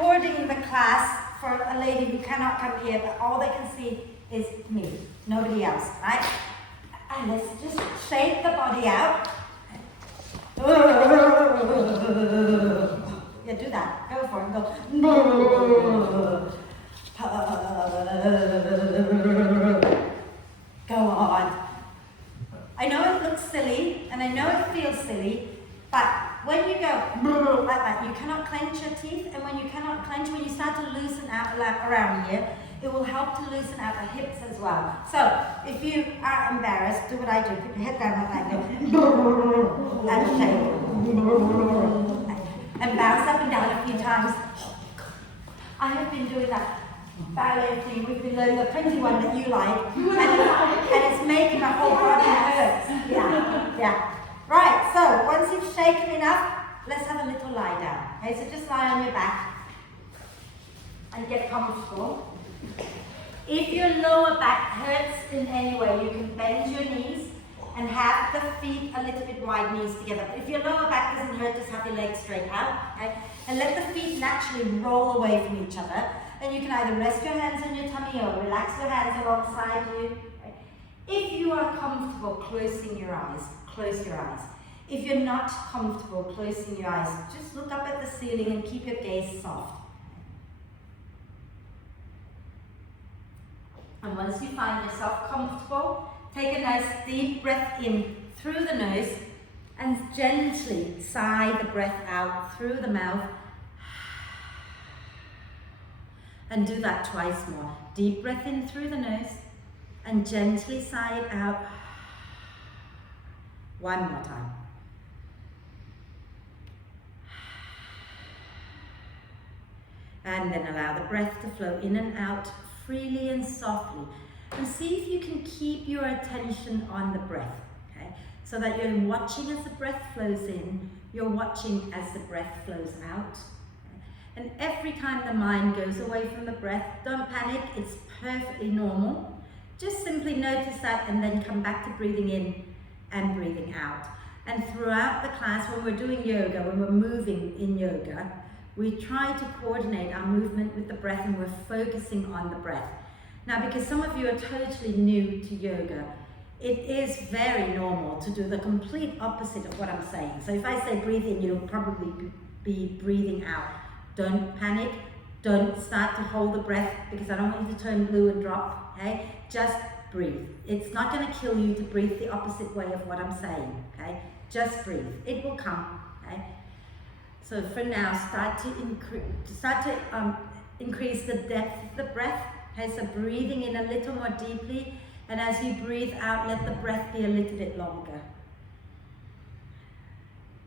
recording the class for a lady who cannot come here, but all they can see is me, nobody else, right? And let's just shake the body out. Yeah, do that. Go for it. Go. Go on. I know it looks silly, and I know it feels silly, but when you go like that, you cannot clench your teeth, and when you cannot clench, when you start to loosen out around here, it will help to loosen out the hips as well. So, if you are embarrassed, do what I do. Put your head down like that, go, and shake. And bounce up and down a few times. I have been doing that ballet thing. We've been learning the pretty one that you like, and it's making my whole body hurt. Yeah. Right, so once you've shaken enough, let's have a little lie down. Okay, so just lie on your back and get comfortable. If your lower back hurts in any way, you can bend your knees and have the feet a little bit wide, knees together. But if your lower back doesn't hurt, just have your legs straight out, okay? And let the feet naturally roll away from each other. And you can either rest your hands on your tummy or relax your hands alongside you. Okay? If you are comfortable closing your eyes, close your eyes. If you're not comfortable closing your eyes, just look up at the ceiling and keep your gaze soft. And once you find yourself comfortable, take a nice deep breath in through the nose and gently sigh the breath out through the mouth. And do that twice more. Deep breath in through the nose and gently sigh it out. One more time. And then allow the breath to flow in and out freely and softly. And see if you can keep your attention on the breath, okay? So that you're watching as the breath flows in, you're watching as the breath flows out. Okay? And every time the mind goes away from the breath, don't panic, it's perfectly normal. Just simply notice that and then come back to breathing in and breathing out. And throughout the class, when we're doing yoga, when we're moving in yoga, we try to coordinate our movement with the breath, and we're focusing on the breath. Now, because some of you are totally new to yoga, it is very normal to do the complete opposite of what I'm saying. So if I say breathe in, you'll probably be breathing out. Don't panic. Don't start to hold the breath, because I don't want you to turn blue and drop, okay? Just breathe. It's not going to kill you to breathe the opposite way of what I'm saying, okay? Just breathe. It will come, okay? So for now, start to increase the depth of the breath. Okay, so breathing in a little more deeply, and as you breathe out, let the breath be a little bit longer.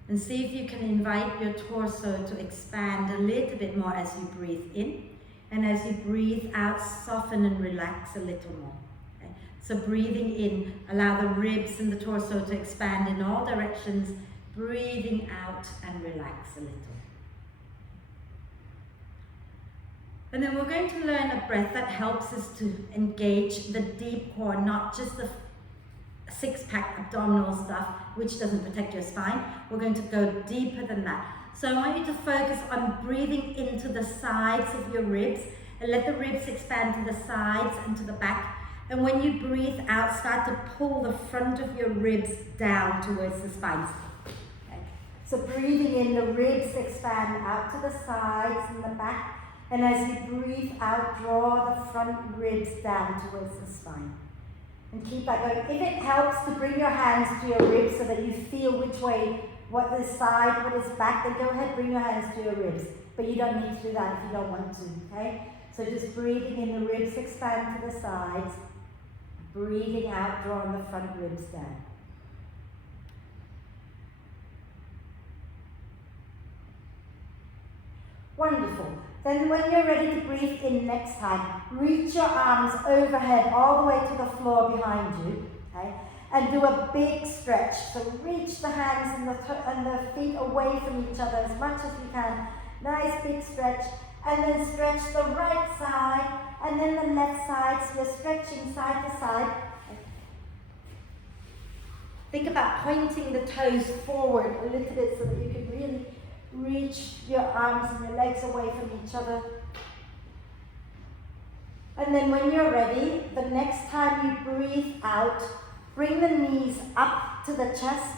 And see if you can invite your torso to expand a little bit more as you breathe in, and as you breathe out, soften and relax a little more. Okay? So breathing in, allow the ribs and the torso to expand in all directions. Breathing out and relax a little. And then we're going to learn a breath that helps us to engage the deep core, not just the six-pack abdominal stuff, which doesn't protect your spine. We're going to go deeper than that. So I want you to focus on breathing into the sides of your ribs, and let the ribs expand to the sides and to the back. And when you breathe out, start to pull the front of your ribs down towards the spine. So breathing in, the ribs expand out to the sides and the back. And as you breathe out, draw the front ribs down towards the spine. And keep that going. If it helps to bring your hands to your ribs so that you feel which way, what is side, what is back, then go ahead, bring your hands to your ribs. But you don't need to do that if you don't want to, okay? So just breathing in, the ribs expand to the sides. Breathing out, drawing the front ribs down. Wonderful. Then when you're ready to breathe in next time, reach your arms overhead all the way to the floor behind you, okay? And do a big stretch. So reach the hands and the feet away from each other as much as you can. Nice big stretch. And then stretch the right side and then the left side. So you're stretching side to side. Think about pointing the toes forward a little bit so that you can really reach your arms and your legs away from each other. And then when you're ready, the next time you breathe out, bring the knees up to the chest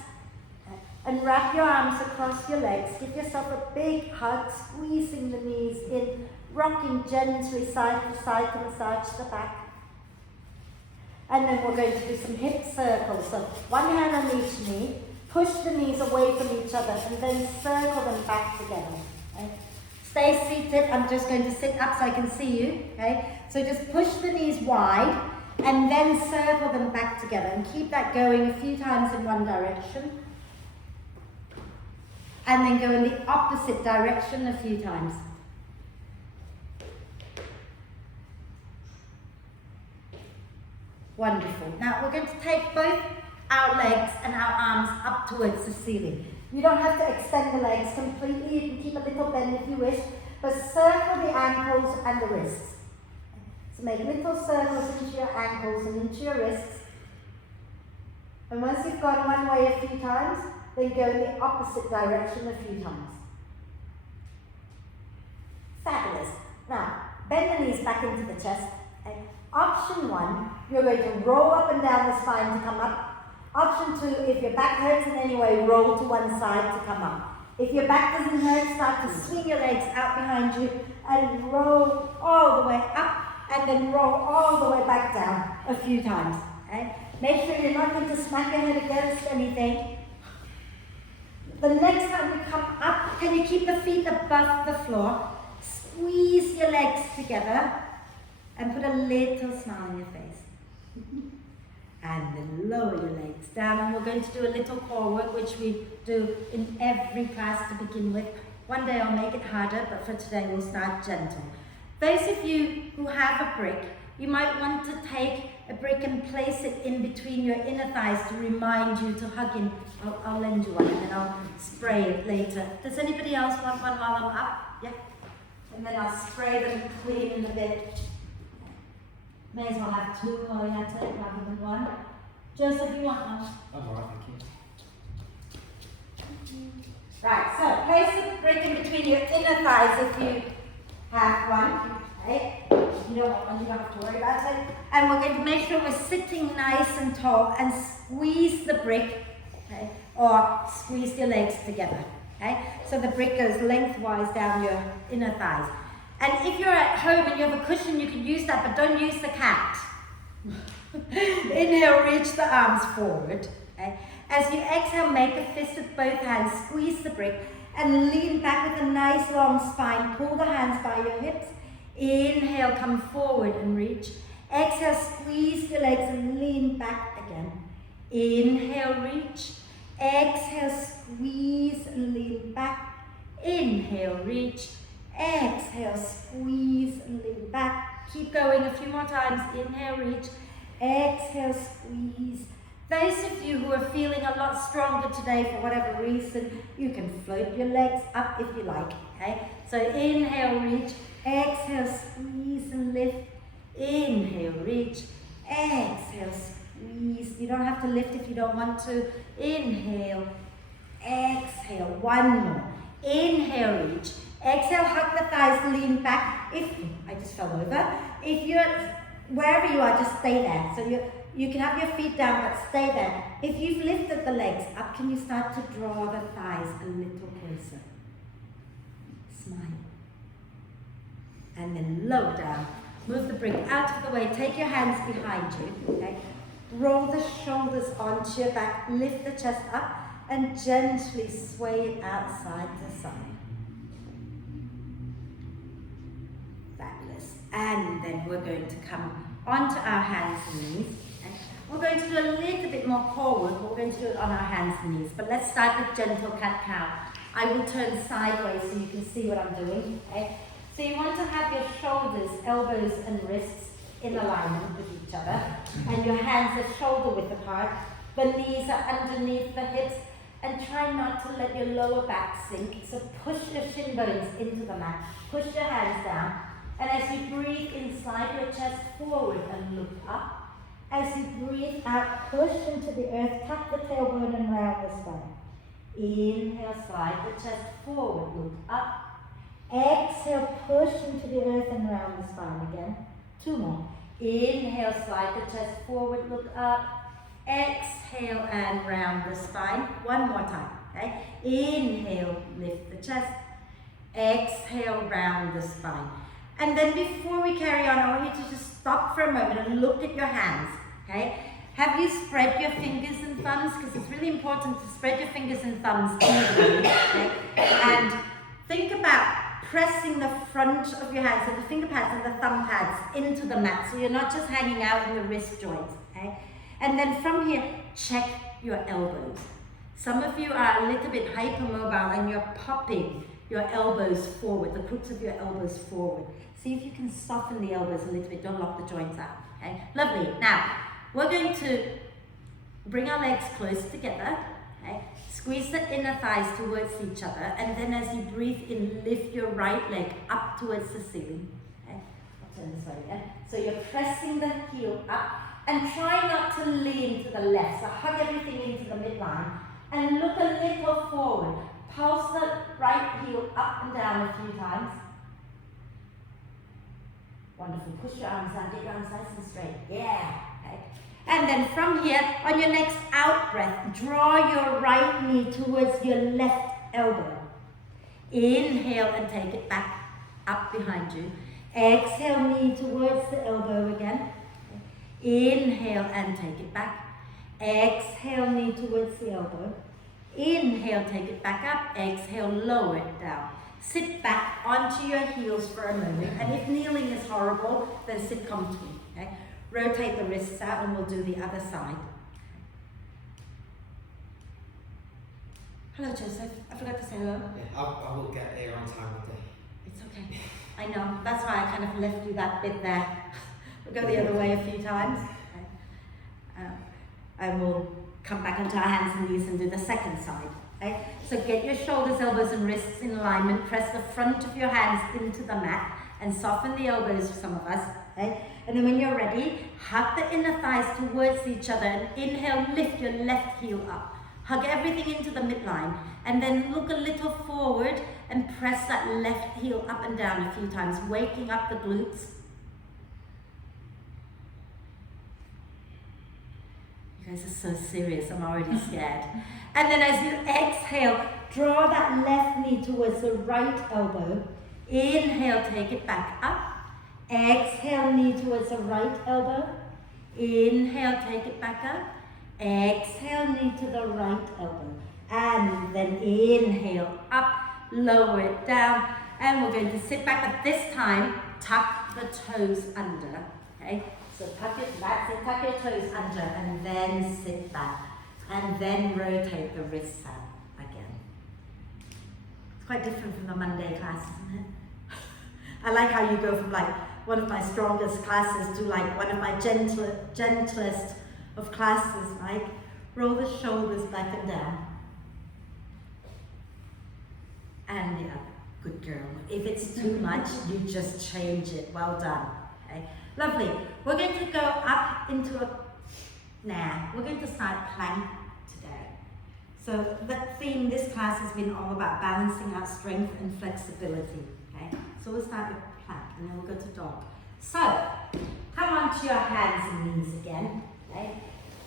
and wrap your arms across your legs. Give yourself a big hug, squeezing the knees in, rocking gently side to side to massage the back. And then we're going to do some hip circles. So one hand on each knee, push the knees away from each other and then circle them back together. Okay? Stay seated. I'm just going to sit up so I can see you. Okay? So just push the knees wide and then circle them back together. And keep that going a few times in one direction. And then go in the opposite direction a few times. Wonderful. Now we're going to take both our legs and our arms up towards the ceiling. You don't have to extend the legs completely. You can keep a little bend if you wish, but circle the ankles and the wrists. So make little circles into your ankles and into your wrists. And once you've gone one way a few times, then go in the opposite direction a few times. Fabulous. Now, bend the knees back into the chest. Okay. Option 1, you're going to roll up and down the spine to come up. Option 2, if your back hurts in any way, roll to one side to come up. If your back doesn't hurt, start to swing your legs out behind you and roll all the way up and then roll all the way back down a few times. Okay? Make sure you're not going to smack your head against anything. The next time you come up, can you keep the feet above the floor? Squeeze your legs together and put a little smile on your face. And then lower your legs down, and we're going to do a little core work, which we do in every class to begin with. One day I'll make it harder, but for today we'll start gentle. Those of you who have a brick, you might want to take a brick and place it in between your inner thighs to remind you to hug in. I'll lend you one and then I'll spray it later. Does anybody else want one while I'm up? Yeah? And then I'll spray them clean in a bit. May as well have two while you're at it rather than one. Joseph, you want one? I'm alright, thank you. Right, so place the brick in between your inner thighs if you have one. Okay? If you don't want one, you don't have to worry about it. And we're going to make sure we're sitting nice and tall and squeeze the brick, okay? Or squeeze your legs together. Okay? So the brick goes lengthwise down your inner thighs. And if you're at home and you have a cushion, you can use that, but don't use the cat. Inhale, reach the arms forward. Okay? As you exhale, make a fist with both hands, squeeze the brick, and lean back with a nice long spine. Pull the hands by your hips. Inhale, come forward and reach. Exhale, squeeze the legs and lean back again. Inhale, reach. Exhale, squeeze and lean back. Inhale, reach. Exhale, squeeze and lean back. Keep going a few more times. Inhale, reach. Exhale, squeeze. Those of you who are feeling a lot stronger today for whatever reason, you can float your legs up if you like. Okay? So inhale, reach. Exhale, squeeze and lift. Inhale, reach. Exhale, squeeze. You don't have to lift if you don't want to. Inhale. Exhale. One more. Inhale, reach. Exhale, hug the thighs, lean back. I just fell over. If you're, wherever you are, just stay there. So you can have your feet down, but stay there. If you've lifted the legs up, can you start to draw the thighs a little closer? Smile. And then lower down. Move the brick out of the way. Take your hands behind you. Okay? Roll the shoulders onto your back. Lift the chest up and gently sway it out side to side. Fabulous. And then we're going to come onto our hands and knees. Okay? We're going to do a little bit more core work, but we're going to do it on our hands and knees. But let's start with gentle cat-cow. I will turn sideways so you can see what I'm doing. Okay? So you want to have your shoulders, elbows and wrists in alignment with each other, and your hands are shoulder width apart. The knees are underneath the hips, and try not to let your lower back sink. So push your shin bones into the mat. Push your hands down, and as you breathe in, slide your chest forward and look up. As you breathe out, push into the earth, tuck the tailbone and round the spine. Inhale, slide the chest forward, look up. Exhale, push into the earth and round the spine again. 2 more. Inhale, slide the chest forward, look up. Exhale and round the spine. 1 more time. Okay? Inhale, lift the chest. Exhale, round the spine. And then before we carry on, I want you to just stop for a moment and look at your hands. Okay? Have you spread your fingers and thumbs? Because it's really important to spread your fingers and thumbs evenly. Okay? And think about pressing the front of your hands, so the finger pads and the thumb pads, into the mat, so you're not just hanging out in the wrist joints. Okay? And then from here, check your elbows. Some of you are a little bit hypermobile and you're popping your elbows forward, the crooks of your elbows forward. See if you can soften the elbows a little bit, don't lock the joints out. Okay? Lovely. Now, we're going to bring our legs close together. Okay? Squeeze the inner thighs towards each other, and then as you breathe in, lift your right leg up towards the ceiling. Okay? I'll turn this way again. So you're pressing the heel up, and try not to lean to the left. So hug everything into the midline, and look a little forward. Pulse the right heel up and down a few times. Wonderful. Push your arms down, get your arms nice and straight. Yeah. Okay. And then from here, on your next out breath, draw your right knee towards your left elbow. Inhale and take it back up behind you. Exhale, knee towards the elbow again. Inhale and take it back. Exhale, knee towards the elbow. Inhale, take it back up. Exhale, lower it down. Sit back onto your heels for a moment. And if kneeling is horrible, then sit comfortably. Okay? Rotate the wrists out and we'll do the other side. Hello, Joseph. I forgot to say hello. Yeah, I will get here on time with It's okay. I know. That's why I kind of left you that bit there. We'll go the other way a few times. Okay. And we'll come back onto our hands and knees and do the second side. Okay? So get your shoulders, elbows and wrists in alignment. Press the front of your hands into the mat and soften the elbows for some of us. Okay? And then when you're ready, hug the inner thighs towards each other and inhale, lift your left heel up. Hug everything into the midline and then look a little forward and press that left heel up and down a few times, waking up the glutes. You guys are so serious, I'm already scared. And then as you exhale, draw that left knee towards the right elbow. Inhale, take it back up. Exhale, knee towards the right elbow. Inhale, take it back up. Exhale, knee to the right elbow. And then inhale, up, lower it down. And we're going to sit back, but this time, tuck the toes under. Okay? So tuck your toes under and then sit back. And then rotate the wrists out again. It's quite different from the Monday class, isn't it? I like how you go from like one of my strongest classes to like one of my gentlest of classes, right? Roll the shoulders back and down. And yeah, good girl. If it's too much, you just change it. Well done. Okay, lovely. We're going to go up into we're going to start plank today. So the theme this class has been all about balancing out strength and flexibility. Okay, so we'll start with plank and then we'll go to dog. So come onto your hands and knees again. Okay?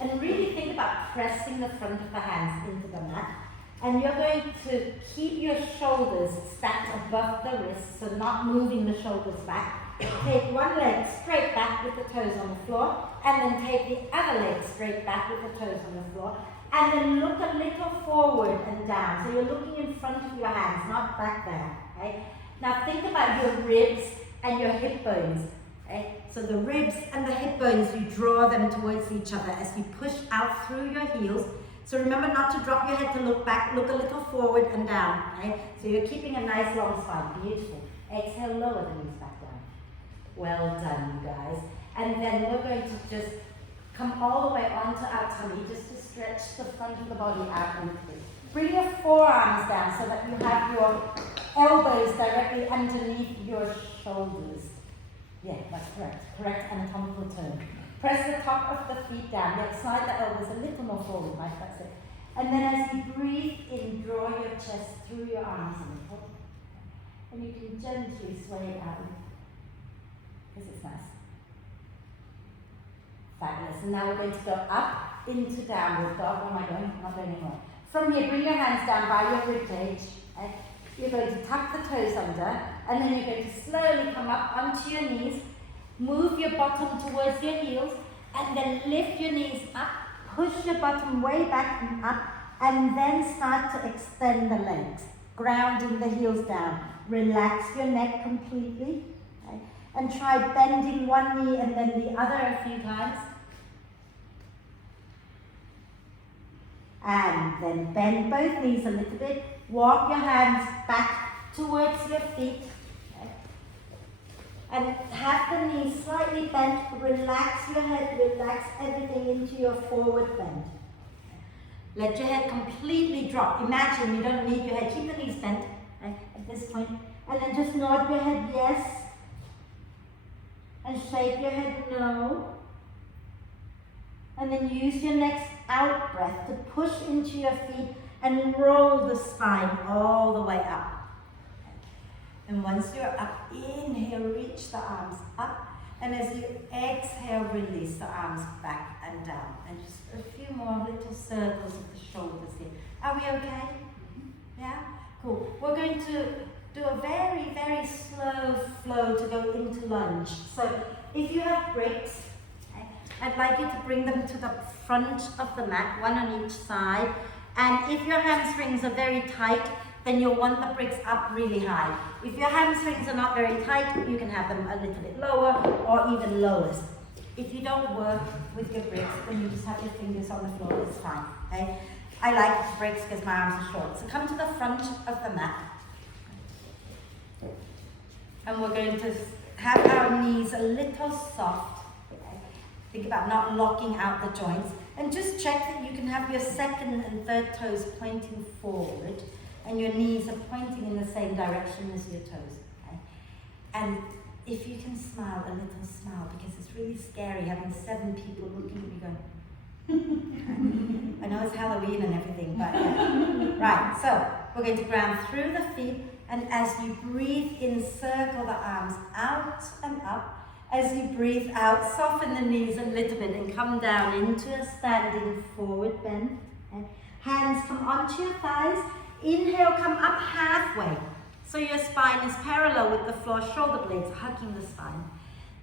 And really think about pressing the front of the hands into the mat. And you're going to keep your shoulders stacked above the wrists, so not moving the shoulders back. Take one leg straight back with the toes on the floor, and then take the other leg straight back with the toes on the floor, and then look a little forward and down. So you're looking in front of your hands, not back there. Okay? Now think about your ribs and your hip bones. Okay? So the ribs and the hip bones, you draw them towards each other as you push out through your heels. So remember not to drop your head to look back, look a little forward and down. Okay? So you're keeping a nice long spine, beautiful. Exhale, lower the knees back down. Well done, you guys. And then we're going to just come all the way onto our tummy, just to stretch the front of the body out a little bit. Bring your forearms down so that you have your elbows directly underneath your shoulders. Yeah, that's correct. Correct anatomical turn. Press the top of the feet down. Then slide the elbows a little more forward, like that's it. And then as you breathe in, draw your chest through your arms a little. And you can gently sway it out. Because it's nice. Fabulous. And now we're going to go up into downward dog. Oh, am I going? I'm not going anymore. From here, bring your hands down by your rib cage. Okay? You're going to tuck the toes under, and then you're going to slowly come up onto your knees, move your bottom towards your heels, and then lift your knees up, push your bottom way back and up, and then start to extend the legs, grounding the heels down. Relax your neck completely, okay? And try bending one knee and then the other a few times. And then bend both knees a little bit. Walk your hands back towards your feet. Okay. And have the knees slightly bent. Relax your head, relax everything into your forward bend. Let your head completely drop. Imagine you don't need your head. Keep the knees bent, okay, at this point. And then just nod your head yes. And shake your head no. And then use your next out breath to push into your feet and roll the spine all the way up. And once you're up, inhale, reach the arms up. And as you exhale, release the arms back and down. And just a few more little circles of the shoulders here. Are we okay? Yeah? Cool. We're going to do a very, very slow flow to go into lunge. So if you have bricks, I'd like you to bring them to the front of the mat, one on each side. And if your hamstrings are very tight, then you'll want the bricks up really high. If your hamstrings are not very tight, you can have them a little bit lower or even lowest. If you don't work with your bricks, then you just have your fingers on the floor, it's fine. Okay? I like bricks because my arms are short. So come to the front of the mat. And we're going to have our knees a little soft. Think about not locking out the joints. And just check that you can have your second and third toes pointing forward and your knees are pointing in the same direction as your toes. Okay? And if you can smile, a little smile, because it's really scary having 7 people looking at you going, I know it's Halloween and everything, but yeah. Right, so we're going to ground through the feet, and as you breathe in, circle the arms out and up. As you breathe out, soften the knees a little bit and come down into a standing forward bend. Okay. Hands come onto your thighs. Inhale, come up halfway. So your spine is parallel with the floor, shoulder blades hugging the spine.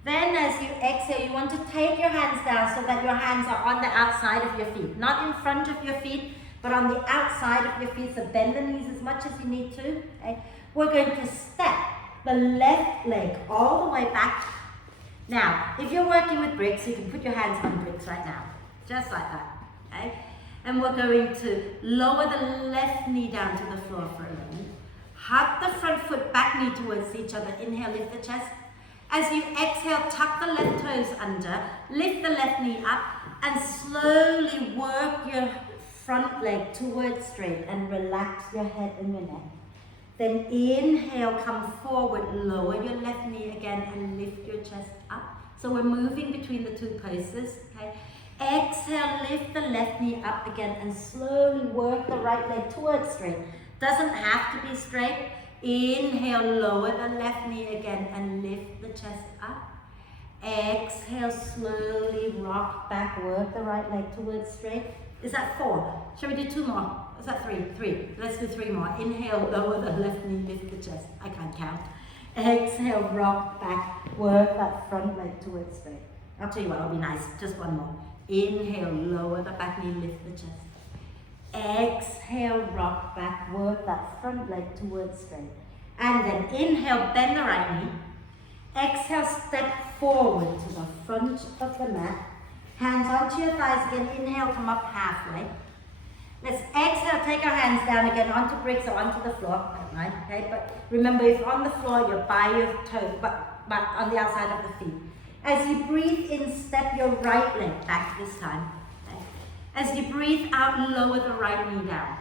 Then as you exhale, you want to take your hands down so that your hands are on the outside of your feet. Not in front of your feet, but on the outside of your feet. So bend the knees as much as you need to. Okay. We're going to step the left leg all the way back. Now, if you're working with bricks, you can put your hands on bricks right now, just like that, okay? And we're going to lower the left knee down to the floor for a moment. Hug the front foot, back knee towards each other. Inhale, lift the chest. As you exhale, tuck the left toes under, lift the left knee up, and slowly work your front leg towards straight and relax your head and your neck. Then inhale, come forward, lower your left knee again and lift your chest up. So we're moving between the two poses, okay? Exhale, lift the left knee up again and slowly work the right leg towards straight. Doesn't have to be straight. Inhale, lower the left knee again and lift the chest up. Exhale, slowly rock back, work the right leg towards straight. Is that 4? Shall we do 2 more? Is that 3? 3. Let's do 3 more. Inhale, lower the left knee, lift the chest. I can't count. Exhale, rock back, work that front leg towards straight. I'll tell you what, it'll be nice. Just 1 more. Inhale, lower the back knee, lift the chest. Exhale, rock back, work that front leg towards straight. And then inhale, bend the right knee. Exhale, step forward to the front of the mat. Hands onto your thighs again. Inhale, come up halfway. Let's exhale, take our hands down again onto bricks or onto the floor. Right, okay? But remember, if on the floor, you're by your toes, but on the outside of the feet. As you breathe in, step your right leg back this time. Okay? As you breathe out, lower the right knee down.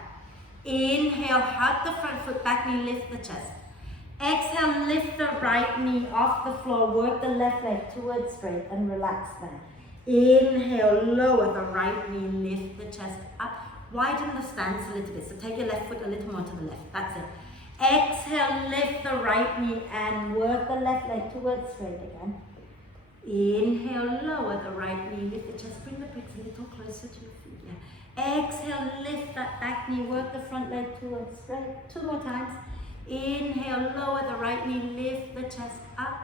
Inhale, hug the front foot, back knee, lift the chest. Exhale, lift the right knee off the floor, work the left leg towards straight and relax there. Inhale, lower the right knee, lift the chest up. widen the stance a little bit. So take your left foot a little more to the left. That's it. Exhale, lift the right knee and work the left leg towards straight again. Inhale, lower the right knee, lift the chest, bring the bricks a little closer to your feet. Yeah. Exhale, lift that back knee, work the front leg towards straight. 2 more times. Inhale, lower the right knee, lift the chest up.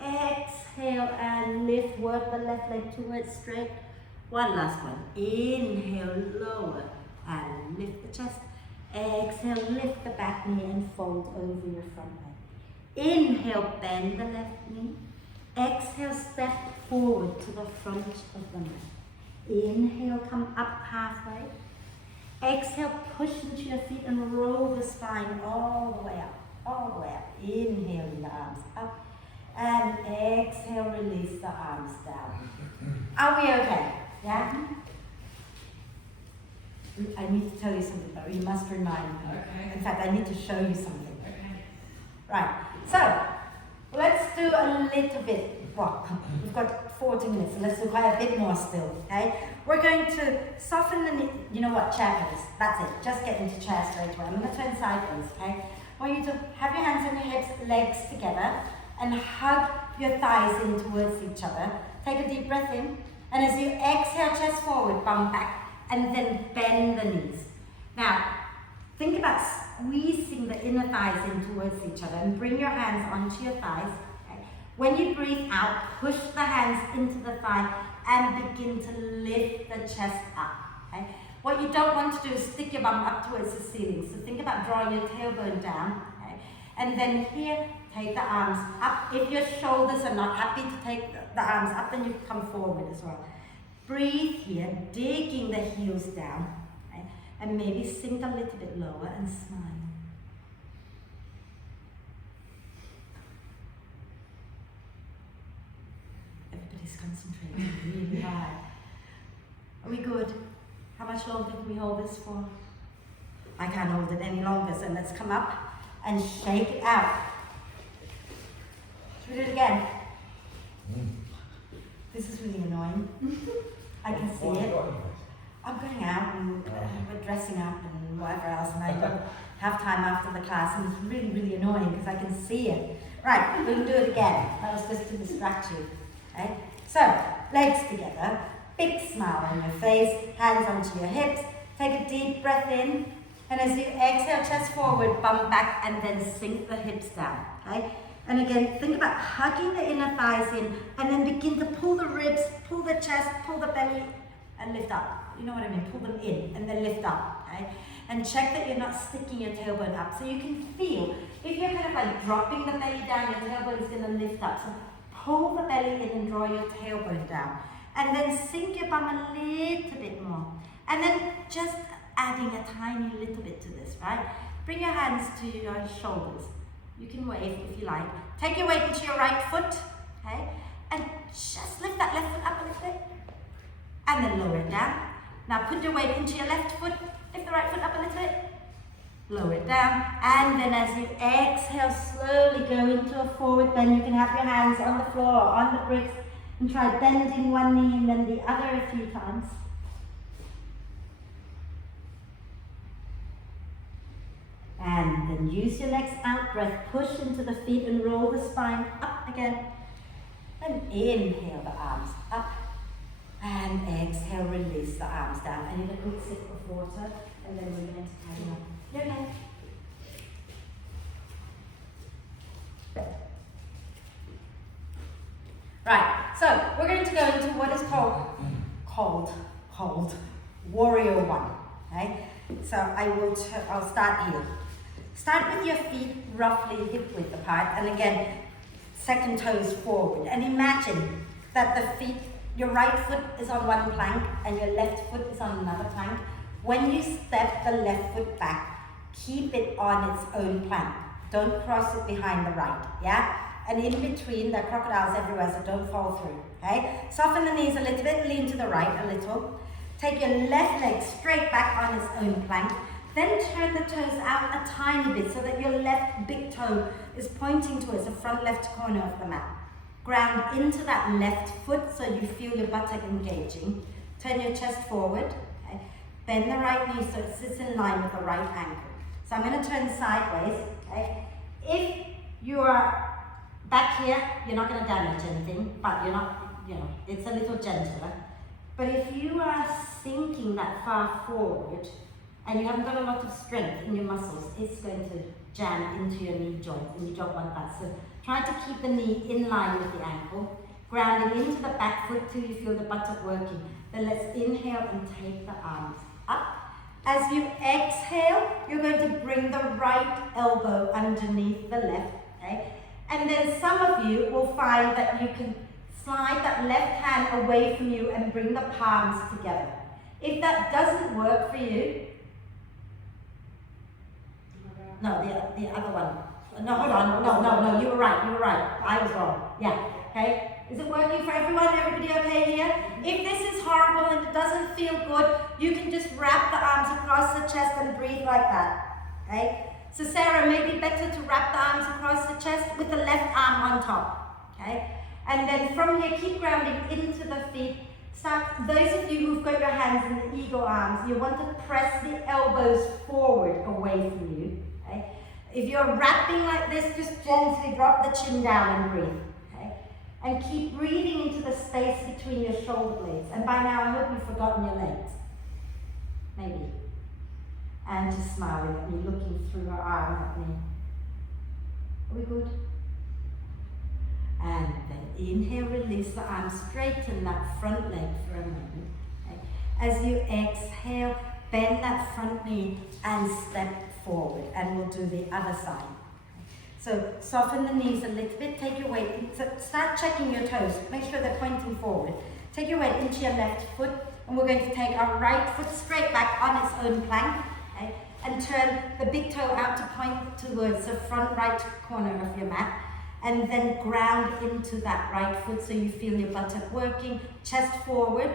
Exhale and lift, work the left leg towards straight. One last one. Inhale, lower and lift the chest. Exhale, lift the back knee and fold over your front leg. Inhale, bend the left knee. Exhale, step forward to the front of the mat. Inhale, come up halfway. Exhale, push into your feet and roll the spine all the way up, all the way up. Inhale, the arms up. And exhale, release the arms down. Are we okay? Yeah? I need to tell you something, but you must remind me. Okay. In fact, I need to show you something. Okay. Right, so let's do a little bit. Well, we've got 40 minutes, so let's do quite a bit more still, okay? We're going to soften the knee. You know what chair is? That's it. Just get into chair straight away. I'm going to turn sideways, okay? I want you to have your hands on your hips, legs together, and hug your thighs in towards each other. Take a deep breath in, and as you exhale, chest forward, bum back, and then bend the knees. Now, think about squeezing the inner thighs in towards each other, and bring your hands onto your thighs. Okay? When you breathe out, push the hands into the thigh, and begin to lift the chest up. Okay? What you don't want to do is stick your bum up towards the ceiling. So think about drawing your tailbone down. Okay? And then here, take the arms up. If your shoulders are not happy to take the arms up, then you can come forward as well. Breathe here, digging the heels down. Okay? And maybe sink a little bit lower and smile. Everybody's concentrating really hard. Are we good? How much longer can we hold this for? I can't hold it any longer, so let's come up and shake it out. Should we do it again? This is really annoying. I can see it. I'm going out and we're dressing up and whatever else, and I don't have time after the class, and it's really, really annoying because I can see it. Right, we'll do it again. That was just to distract you. Okay? So, legs together, big smile on your face, hands onto your hips. Take a deep breath in, and as you exhale, chest forward, bum back, and then sink the hips down. Okay? And again, think about hugging the inner thighs in, and then begin to pull the ribs, pull the chest, pull the belly, and lift up. You know what I mean? Pull them in, and then lift up, okay? And check that you're not sticking your tailbone up. So you can feel, if you're kind of like dropping the belly down, your tailbone is gonna lift up. So pull the belly in and draw your tailbone down. And then sink your bum a little bit more. And then just adding a tiny little bit to this, right? Bring your hands to your shoulders. You can wave if you like. Take your weight into your right foot, okay? And just lift that left foot up a little bit. And then lower it down. Now put your weight into your left foot. Lift the right foot up a little bit. Lower it down. And then as you exhale, slowly go into a forward bend. You can have your hands on the floor or on the bricks. And try bending one knee and then the other a few times. And then use your next out breath. Push into the feet and roll the spine up again. And inhale the arms up. And exhale, release the arms down. I need a quick sip of water, and then we're going to carry on. You're okay. Right, so we're going to go into what is called Warrior One. Okay, so I'll start here. Start with your feet roughly hip width apart, and again, second toes forward. And imagine that the feet, your right foot is on one plank and your left foot is on another plank. When you step the left foot back, keep it on its own plank. Don't cross it behind the right, yeah? And in between, there are crocodiles everywhere, so don't fall through, okay? Soften the knees a little bit, lean to the right a little. Take your left leg straight back on its own plank. Then turn the toes out a tiny bit so that your left big toe is pointing towards the front left corner of the mat. Ground into that left foot so you feel your buttock engaging. Turn your chest forward. Okay? Bend the right knee so it sits in line with the right ankle. So I'm going to turn sideways, okay? If you are back here, you're not going to damage anything, but you're not, it's a little gentler. But if you are sinking that far forward and you haven't got a lot of strength in your muscles, it's going to jam into your knee joint, and you don't want that. So try to keep the knee in line with the ankle, grounding into the back foot till you feel the buttock working. Then let's inhale and take the arms up. As you exhale, you're going to bring the right elbow underneath the left, okay? And then some of you will find that you can slide that left hand away from you and bring the palms together. If that doesn't work for you, no, the other one. No, hold on, no, you were right, I was wrong, yeah, okay? Is it working for everyone? Everybody okay here? If this is horrible and it doesn't feel good, you can just wrap the arms across the chest and breathe like that, okay? So Sarah, maybe better to wrap the arms across the chest with the left arm on top, okay? And then from here, keep grounding into the feet. Those of you who've got your hands in the eagle arms, you want to press the elbows forward away from you, okay? If you're wrapping like this, just gently drop the chin down and breathe. And keep breathing into the space between your shoulder blades. And by now, I hope you've forgotten your legs. Maybe. And just smiling at me, looking through her arm at me. Are we good? And then inhale, release the arm, straighten that front leg for a moment. Okay. As you exhale, bend that front knee and step forward. And we'll do the other side. So soften the knees a little bit, take your weight, start checking your toes, make sure they're pointing forward. Take your weight into your left foot, and we're going to take our right foot straight back on its own plank, okay? And turn the big toe out to point towards the front right corner of your mat, and then ground into that right foot so you feel your buttock working, chest forward,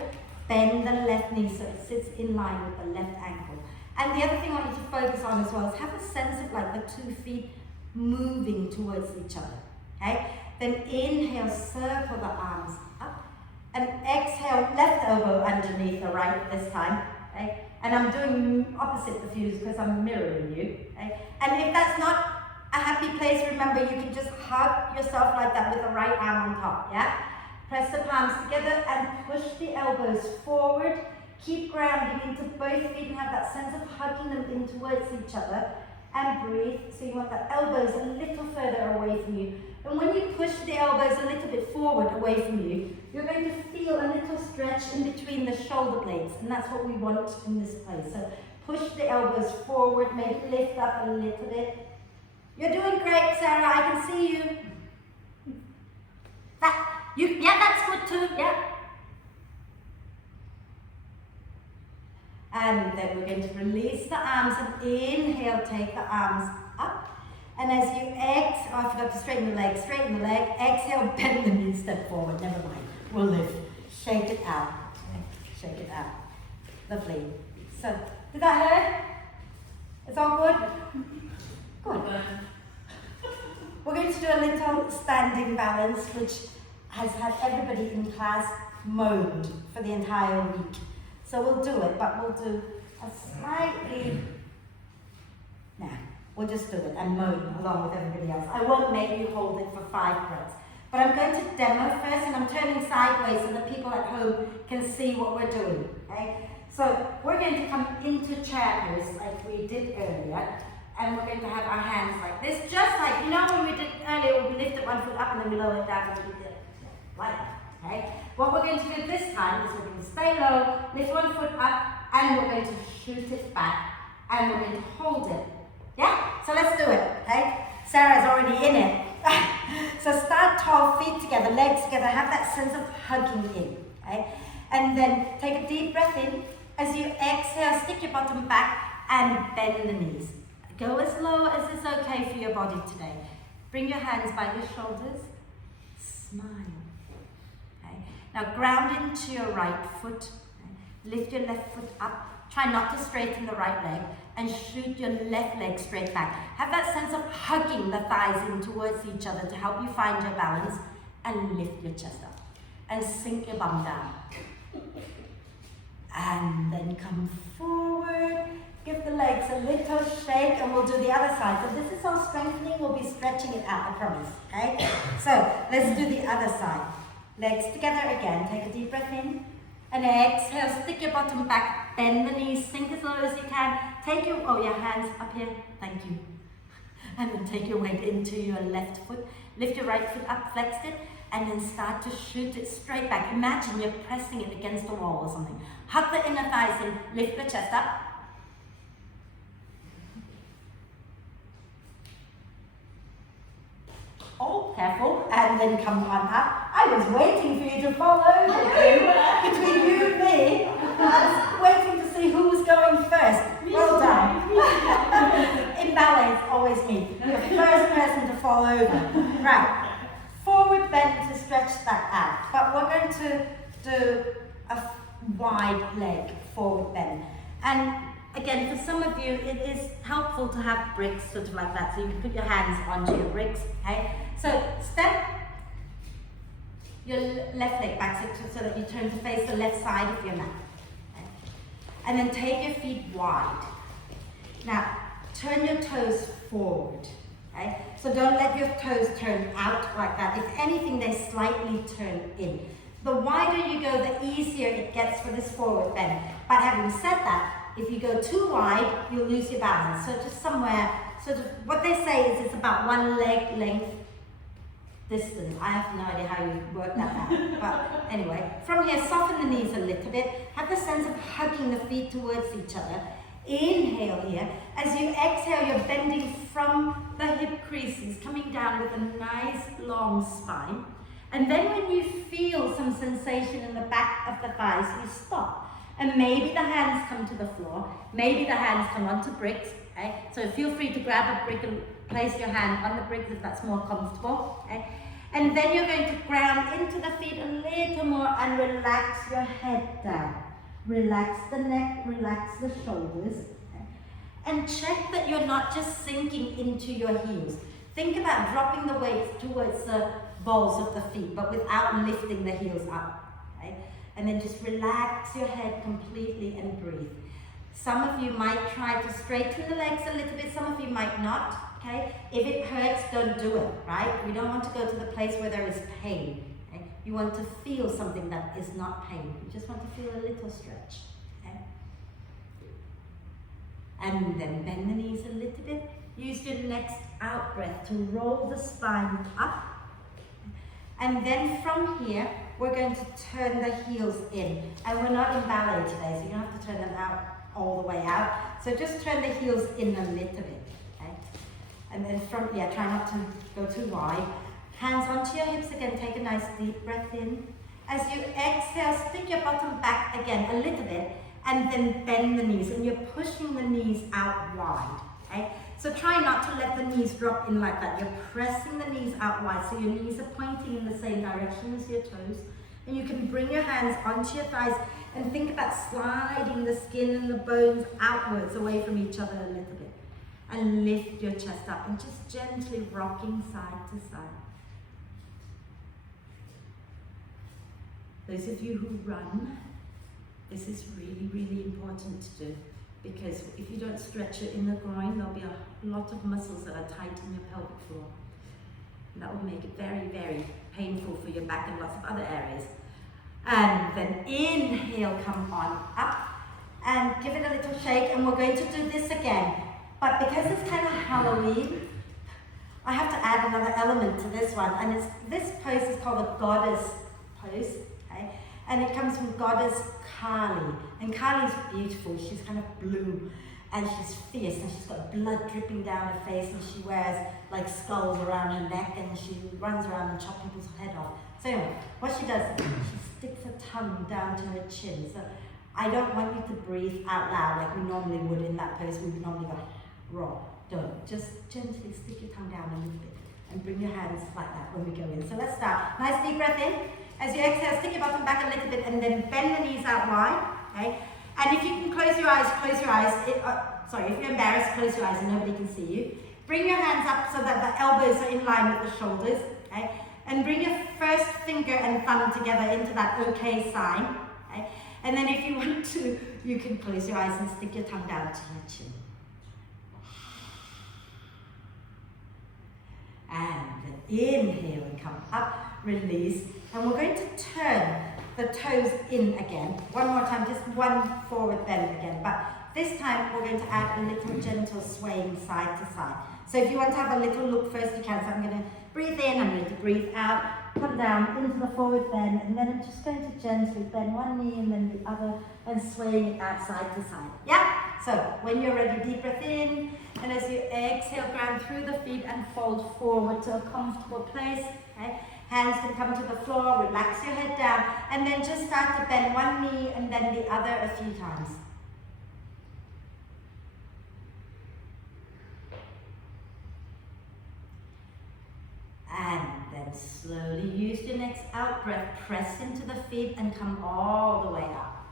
bend the left knee so it sits in line with the left ankle. And the other thing I want you to focus on as well is have a sense of like the 2 feet moving towards each other, okay? Then inhale, circle the arms up, and exhale, left elbow underneath the right this time, okay? And I'm doing opposite the views because I'm mirroring you, okay? And if that's not a happy place, remember you can just hug yourself like that with the right arm on top, yeah? Press the palms together and push the elbows forward. Keep grounding into both feet and have that sense of hugging them in towards each other. And breathe, so you want the elbows a little further away from you. And when you push the elbows a little bit forward away from you, you're going to feel a little stretch in between the shoulder blades, and that's what we want in this place. So push the elbows forward, maybe lift up a little bit. You're doing great, Sarah, I can see you. Yeah, that's good too, yeah. And then we're going to release the arms and inhale, take the arms up. And as you exhale, I forgot to straighten the leg, exhale, bend the knees, step forward, never mind, we'll lift. Shake it out, shake it out. Lovely. So, did that hurt? It's all good? Good. We're going to do a little standing balance, which has had everybody in class moaned for the entire week. So we'll do it, but we'll do a slightly, we'll just do it and moan along with everybody else. I won't make you hold it for 5 breaths. But I'm going to demo first, and I'm turning sideways so that people at home can see what we're doing, okay? So we're going to come into chair pose like we did earlier, and we're going to have our hands like this, just like, you know when we did earlier, when we lifted one foot up and then we lower it down and we did it like that, okay? What we're going to do this time is we're going to stay low, lift one foot up, and we're going to shoot it back, and we're going to hold it. Yeah? So let's do it, okay? Sarah's already in it. So start tall, feet together, legs together, have that sense of hugging in, okay? And then take a deep breath in. As you exhale, stick your bottom back and bend the knees. Go as low as is okay for your body today. Bring your hands by your shoulders. Smile. Okay? Now ground into your right foot. Okay? Lift your left foot up. Try not to straighten the right leg. And shoot your left leg straight back. Have that sense of hugging the thighs in towards each other to help you find your balance. And lift your chest up. And sink your bum down. And then come forward. Give the legs a little shake, and we'll do the other side. So this is all strengthening. We'll be stretching it out, I promise. Okay? So let's do the other side. Legs together again. Take a deep breath in. And exhale. Stick your bottom back. Bend the knees. Sink as low as you can. Take your hands up here. Thank you. And then take your weight into your left foot. Lift your right foot up. Flex it. And then start to shoot it straight back. Imagine you're pressing it against the wall or something. Hug the inner thighs in. Lift the chest up. Oh, careful, and then come on up. I was waiting for you to fall over between you and me. I was waiting to see who was going first. Well done. In ballet, it's always me. You're the first person to fall over. Right. Forward bend to stretch that out. But we're going to do a wide leg forward bend. And again, for some of you, it is helpful to have bricks sort of like that, so you can put your hands onto your bricks, okay? So step your left leg back so that you turn to face the left side of your mat. Okay? And then take your feet wide. Now, turn your toes forward, okay? So don't let your toes turn out like that. If anything, they slightly turn in. The wider you go, the easier it gets for this forward bend. But having said that, if you go too wide, you'll lose your balance. So just somewhere, sort of, what they say is it's about one leg length distance. I have no idea how you work that out. But anyway, from here, soften the knees a little bit. Have the sense of hugging the feet towards each other. Inhale here. As you exhale, you're bending from the hip creases, coming down with a nice long spine. And then when you feel some sensation in the back of the thighs, you stop. And maybe the hands come to the floor, maybe the hands come onto bricks, okay? So feel free to grab a brick and place your hand on the bricks if that's more comfortable, okay? And then you're going to ground into the feet a little more and relax your head down. Relax the neck, relax the shoulders, okay? And check that you're not just sinking into your heels. Think about dropping the weight towards the balls of the feet, but without lifting the heels up, okay? And then just relax your head completely and breathe. Some of you might try to straighten the legs a little bit, some of you might not, okay? If it hurts, don't do it, right? We don't want to go to the place where there is pain, okay? You want to feel something that is not pain. You just want to feel a little stretch, okay? And then bend the knees a little bit. Use your next out breath to roll the spine up. And then from here, we're going to turn the heels in. And we're not in ballet today, so you don't have to turn them out all the way out. So just turn the heels in a little bit, okay? And then from, try not to go too wide. Hands onto your hips again, take a nice deep breath in. As you exhale, stick your bottom back again a little bit, and then bend the knees. And you're pushing the knees out wide, okay? So try not to let the knees drop in like that. You're pressing the knees out wide, so your knees are pointing in the same direction as your toes. And you can bring your hands onto your thighs and think about sliding the skin and the bones outwards away from each other a little bit. And lift your chest up and just gently rocking side to side. Those of you who run, this is really, really important to do. Because if you don't stretch your inner groin, there'll be a lot of muscles that are tight in your pelvic floor. And that will make it very, very painful for your back and lots of other areas. And then inhale, come on up. And give it a little shake, and we're going to do this again. But because it's kind of Halloween, I have to add another element to this one. And this pose is called a goddess pose. Okay? And it comes from goddess Kali. And Kali's beautiful. She's kind of blue and she's fierce and she's got blood dripping down her face and she wears like skulls around her neck and she runs around and chops people's head off. So anyway, what she does is she sticks her tongue down to her chin. So I don't want you to breathe out loud like we normally would in that pose. We would normally go raw. Don't. Just gently stick your tongue down a little bit and bring your hands like that when we go in. So let's start. Nice deep breath in. As you exhale, stick your bottom back a little bit and then bend the knees out wide, okay? And if you can close your eyes, close your eyes. If you're embarrassed, close your eyes and nobody can see you. Bring your hands up so that the elbows are in line with the shoulders, okay? And bring your first finger and thumb together into that okay sign, okay? And then if you want to, you can close your eyes and stick your tongue down to your chin. And then inhale and come up, release. And we're going to turn the toes in again. One more time, just one forward bend again. But this time we're going to add a little gentle swaying side to side. So if you want to have a little look first, you can. So I'm going to breathe in, I'm going to breathe out, come down into the forward bend, and then I'm just going to gently bend one knee and then the other, and swaying it out side to side. Yeah? So when you're ready, deep breath in, and as you exhale, ground through the feet and fold forward to a comfortable place. Okay? Hands can come to the floor, relax your head down, and then just start to bend one knee and then the other a few times. And then slowly use your next out breath, press into the feet and come all the way up.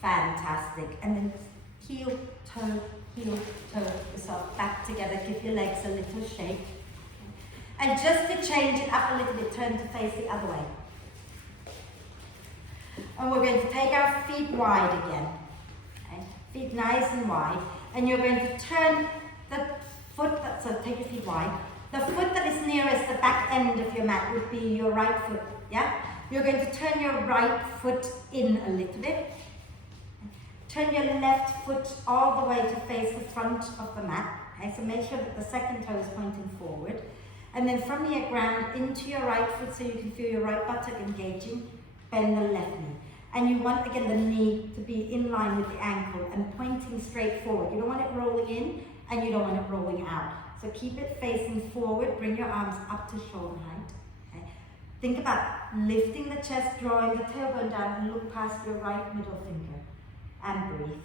Fantastic. And then heel, toe, yourself back together. Give your legs a little shake. And just to change it up a little bit, turn to face the other way. And we're going to take our feet wide again. Okay? Feet nice and wide. And you're going to turn the foot, so take your feet wide. The foot that is nearest the back end of your mat would be your right foot, yeah? You're going to turn your right foot in a little bit. Turn your left foot all the way to face the front of the mat. Okay, so make sure that the second toe is pointing forward. And then from here, ground into your right foot so you can feel your right buttock engaging. Bend the left knee. And you want, again, the knee to be in line with the ankle and pointing straight forward. You don't want it rolling in and you don't want it rolling out. So keep it facing forward, bring your arms up to shoulder height. Okay. Think about lifting the chest, drawing the tailbone down, and look past your right middle finger. And breathe.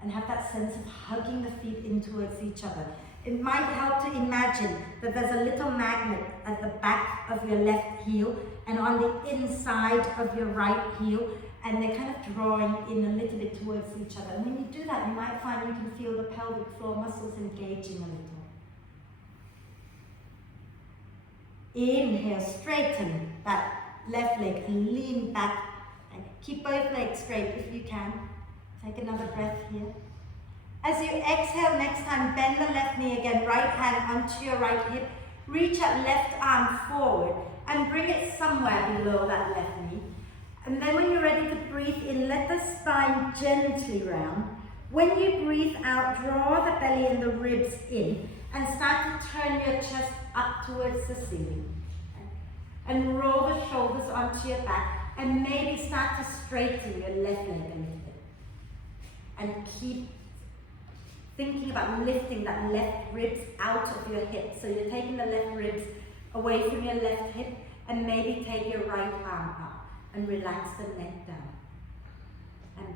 And have that sense of hugging the feet in towards each other. It might help to imagine that there's a little magnet at the back of your left heel and on the inside of your right heel, and they're kind of drawing in a little bit towards each other. And when you do that, you might find you can feel the pelvic floor muscles engaging a little. Inhale, straighten that left leg and lean back. And keep both legs straight if you can. Take another breath here. As you exhale next time, bend the left knee again, right hand onto your right hip. Reach that left arm forward and bring it somewhere below that left knee. And then when you're ready to breathe in, let the spine gently round. When you breathe out, draw the belly and the ribs in and start to turn your chest up towards the ceiling. And roll the shoulders onto your back and maybe start to straighten your left leg a little bit. And keep thinking about lifting that left ribs out of your hip. So you're taking the left ribs away from your left hip and maybe take your right arm up. And relax the neck down. And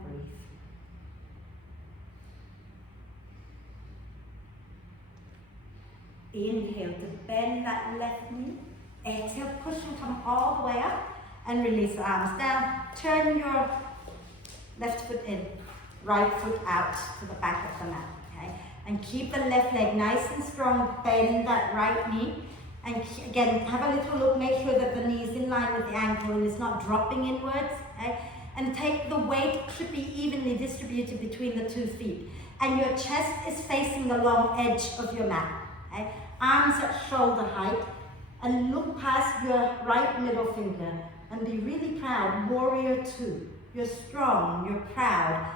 breathe. Inhale to bend that left knee. Exhale, push and come all the way up. And release the arms down. Turn your left foot in. Right foot out to the back of the mat. Okay? And keep the left leg nice and strong. Bend that right knee. And again, have a little look, make sure that the knee is in line with the ankle and it's not dropping inwards. Okay? And take the weight, should be evenly distributed between the 2 feet. And your chest is facing the long edge of your mat. Okay? Arms at shoulder height. And look past your right middle finger. And be really proud, warrior 2. You're strong, you're proud.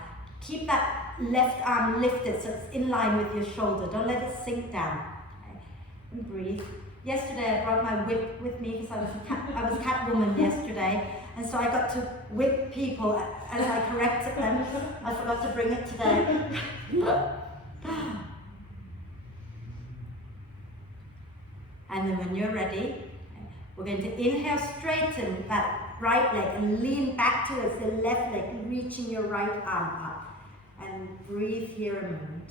Keep that left arm lifted so it's in line with your shoulder. Don't let it sink down. Okay? And breathe. Yesterday I brought my whip with me because I was Catwoman yesterday, and so I got to whip people as I corrected them. I forgot to bring it today. And then when you're ready, we're going to inhale, straighten that right leg and lean back towards the left leg, reaching your right arm up. And breathe here a moment.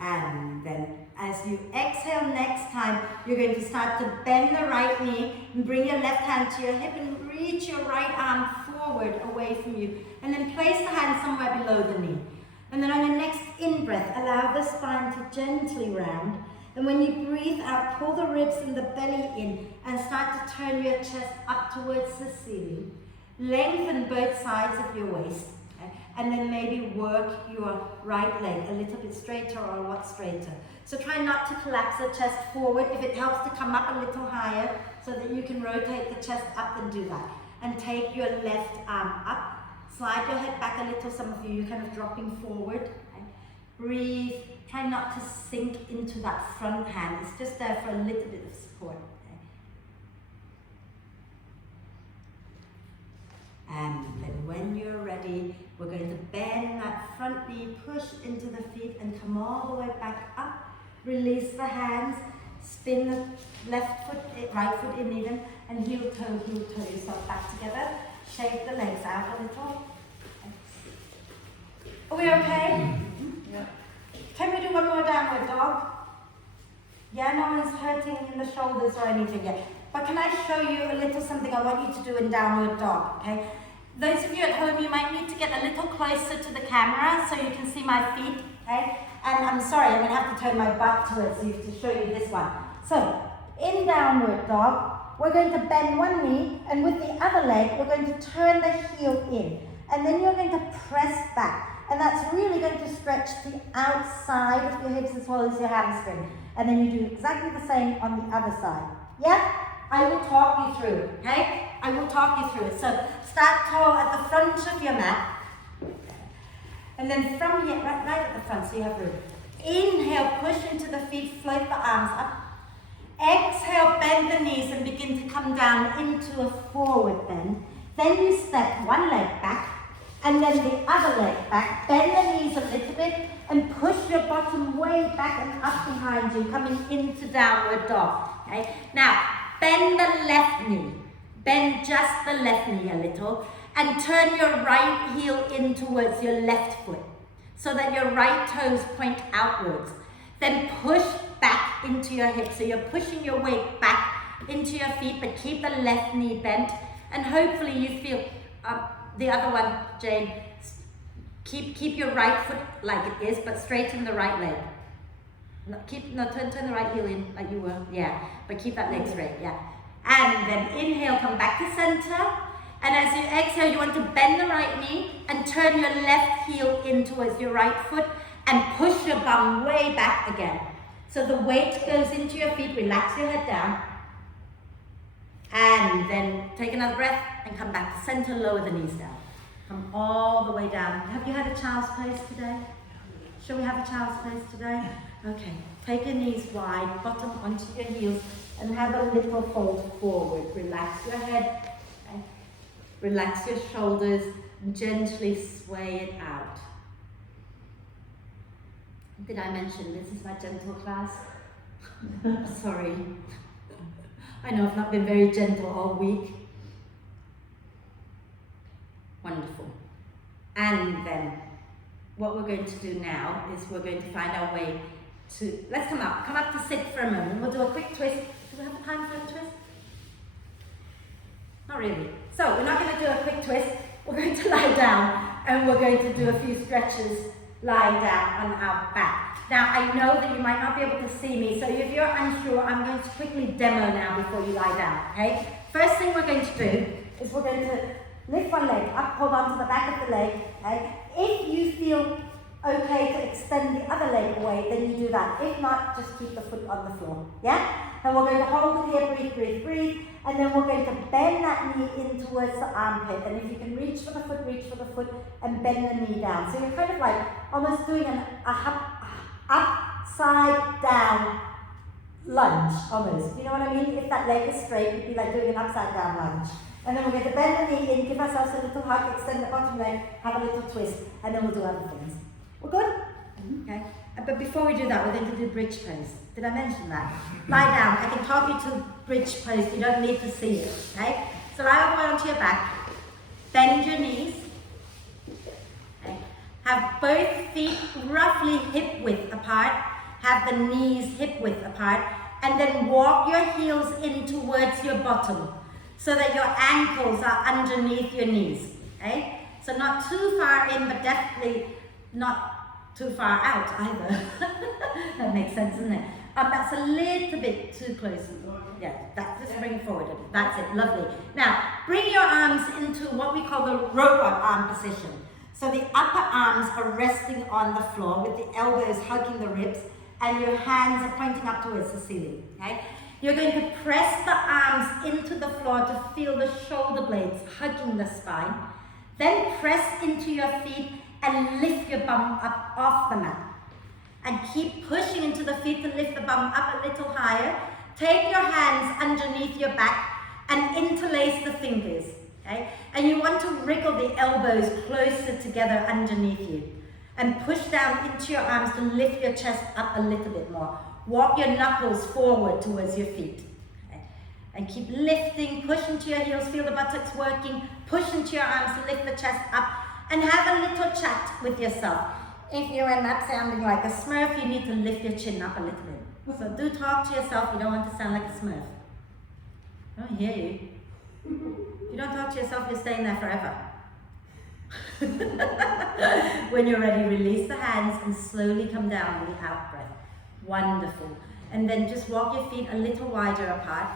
And then as you exhale next time, you're going to start to bend the right knee and bring your left hand to your hip and reach your right arm forward away from you. And then place the hand somewhere below the knee. And then on your next in-breath, allow the spine to gently round And when you breathe out, pull the ribs and the belly in and start to turn your chest up towards the ceiling. Lengthen both sides of your waist. Okay? And then maybe work your right leg a little bit straighter or a lot straighter. So try not to collapse the chest forward. If it helps to come up a little higher so that you can rotate the chest up, then do that. And take your left arm up. Slide your head back a little. Some of you, you're kind of dropping forward. Okay? Breathe. Try not to sink into that front hand. It's just there for a little bit of support. Okay? And then when you're ready, we're going to bend that front knee, push into the feet and come all the way back up. Release the hands, spin the left foot, right foot in even, and heel toe yourself back together. Shake the legs out a little. Are we okay? Yeah. Can we do one more downward dog? Yeah, no one's hurting in the shoulders or anything yet. But can I show you a little something I want you to do in downward dog, okay? Those of you at home, you might need to get a little closer to the camera so you can see my feet, okay? And I'm sorry, I'm going to have to turn my butt towards you to show you this one. So, in downward dog, we're going to bend one knee, and with the other leg, we're going to turn the heel in. And then you're going to press back. And that's really going to stretch the outside of your hips as well as your hamstring. And then you do exactly the same on the other side. Yeah? I will talk you through, okay? I will talk you through it. So start tall at the front of your mat. And then from here, right at the front, so you have room. Inhale, push into the feet, float the arms up. Exhale, bend the knees and begin to come down into a forward bend. Then you step one leg back. And then the other leg back, bend the knees a little bit and push your bottom way back and up behind you, coming into downward dog, okay? Now, bend the left knee, bend just the left knee a little and turn your right heel in towards your left foot so that your right toes point outwards. Then push back into your hips, so you're pushing your weight back into your feet, but keep the left knee bent and hopefully you feel the other one, Jane, keep your right foot like it is, but straighten the right leg. Turn the right heel in like you were, yeah. But keep that leg straight, yeah. And then inhale, come back to center. And as you exhale, you want to bend the right knee and turn your left heel in towards your right foot and push your bum way back again. So the weight goes into your feet, relax your head down. And then take another breath and come back to center, lower the knees down. Come all the way down. Have you had a child's pose today? Shall we have a child's pose today? Okay, take your knees wide, bottom onto your heels, and have a little fold forward. Relax your head, okay? Relax your shoulders, and gently sway it out. Did I mention this is my gentle class? Sorry. I know I've not been very gentle all week. Wonderful. And then what we're going to do now is we're going to find our way to, let's come up to sit for a moment. We'll do a quick twist. Do we have time for a twist? Not really. So we're not going to do a quick twist. We're going to lie down and we're going to do a few stretches lying down on our back. Now I know that you might not be able to see me, so if you're unsure, I'm going to quickly demo now before you lie down, okay? First thing we're going to do is we're going to lift one leg up, hold on to the back of the leg, okay? If you feel okay to extend the other leg away, then you do that. If not, just keep the foot on the floor, yeah? And we're going to hold it here, breathe, breathe, breathe, and then we're going to bend that knee in towards the armpit, and if you can reach for the foot, and bend the knee down. So you're kind of like almost doing an upside down lunge, almost. You know what I mean? If that leg is straight, it'd be like doing an upside down lunge. And then we're going to bend the knee in, give ourselves a little hug, extend the bottom leg, have a little twist, and then we'll do other things. We're good? Okay. But before we do that, we're going to do bridge pose. Did I mention that? Lie down. I can talk you to bridge pose. You don't need to see it. Okay? So lie all the way onto your back. Bend your knees. Okay. Have both feet roughly hip width apart. Have the knees hip width apart. And then walk your heels in towards your bottom so that your ankles are underneath your knees. Okay? So not too far in, but definitely not too far out either. That makes sense, doesn't it? That's a little bit too close. Yeah, just bring it forward. That's it, lovely. Now, bring your arms into what we call the robot arm position. So the upper arms are resting on the floor with the elbows hugging the ribs and your hands are pointing up towards the ceiling, okay? You're going to press the arms into the floor to feel the shoulder blades hugging the spine. Then press into your feet and lift your bum up off the mat. And keep pushing into the feet to lift the bum up a little higher. Take your hands underneath your back and interlace the fingers, okay? And you want to wriggle the elbows closer together underneath you. And push down into your arms to lift your chest up a little bit more. Walk your knuckles forward towards your feet. Okay? And keep lifting, push into your heels, feel the buttocks working, push into your arms to lift the chest up, and have a little chat with yourself. If you end up sounding like a Smurf, you need to lift your chin up a little bit. So do talk to yourself, you don't want to sound like a Smurf. I don't hear you. If you don't talk to yourself, you're staying there forever. When you're ready, release the hands and slowly come down with the out breath. Wonderful. And then just walk your feet a little wider apart.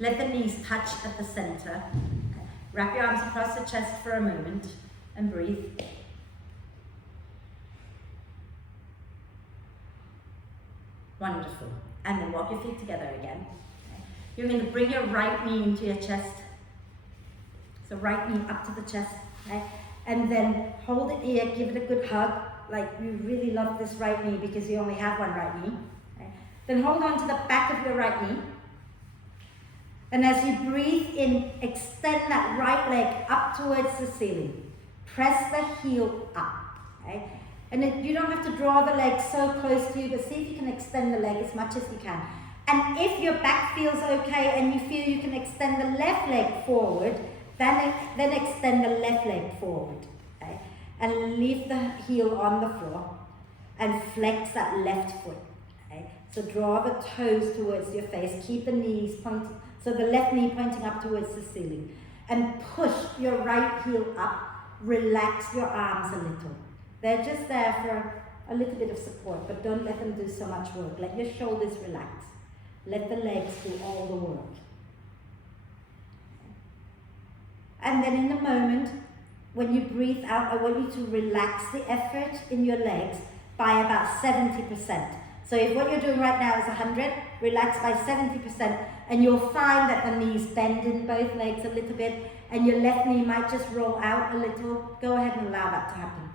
Let the knees touch at the center. Okay. Wrap your arms across the chest for a moment and breathe. Wonderful. And then walk your feet together again. Okay. You're going to bring your right knee into your chest. So right knee up to the chest. Okay. And then hold it here, give it a good hug. Like you really love this right knee because you only have one right knee. Okay. Then hold on to the back of your right knee. And as you breathe in, extend that right leg up towards the ceiling. Press the heel up. Okay. And then you don't have to draw the leg so close to you, but see if you can extend the leg as much as you can. And if your back feels okay and you feel you can extend the left leg forward, then extend the left leg forward. Okay? And leave the heel on the floor and flex that left foot. Okay? So draw the toes towards your face, keep the knees pointing, so the left knee pointing up towards the ceiling. And push your right heel up, relax your arms a little. They're just there for a little bit of support, but don't let them do so much work. Let your shoulders relax. Let the legs do all the work. And then in a moment, when you breathe out, I want you to relax the effort in your legs by about 70%. So if what you're doing right now is 100, relax by 70%, and you'll find that the knees bend in both legs a little bit, and your left knee might just roll out a little. Go ahead and allow that to happen.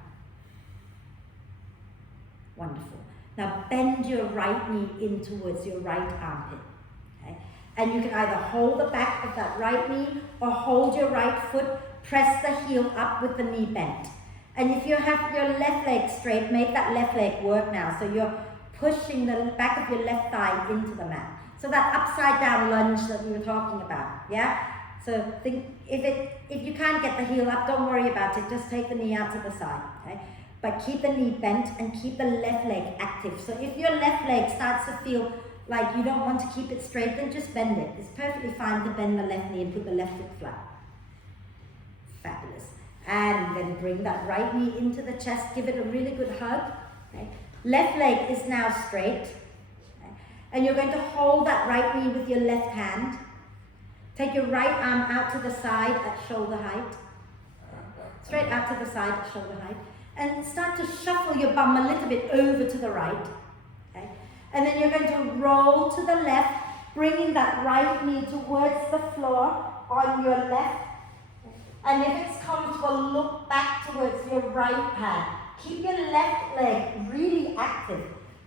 Wonderful. Now bend your right knee in towards your right armpit. Okay? And you can either hold the back of that right knee or hold your right foot, press the heel up with the knee bent. And if you have your left leg straight, make that left leg work now. So you're pushing the back of your left thigh into the mat. So that upside down lunge that we were talking about, yeah? So think, if you can't get the heel up, don't worry about it. Just take the knee out to the side, okay? But keep the knee bent and keep the left leg active. So if your left leg starts to feel like you don't want to keep it straight, then just bend it. It's perfectly fine to bend the left knee and put the left foot flat. Fabulous. And then bring that right knee into the chest. Give it a really good hug. Okay. Left leg is now straight. Okay. And you're going to hold that right knee with your left hand. Take your right arm out to the side at shoulder height. Straight out to the side at shoulder height. And start to shuffle your bum a little bit over to the right. Okay? And then you're going to roll to the left, bringing that right knee towards the floor on your left. And if it's comfortable, look back towards your right hand. Keep your left leg really active.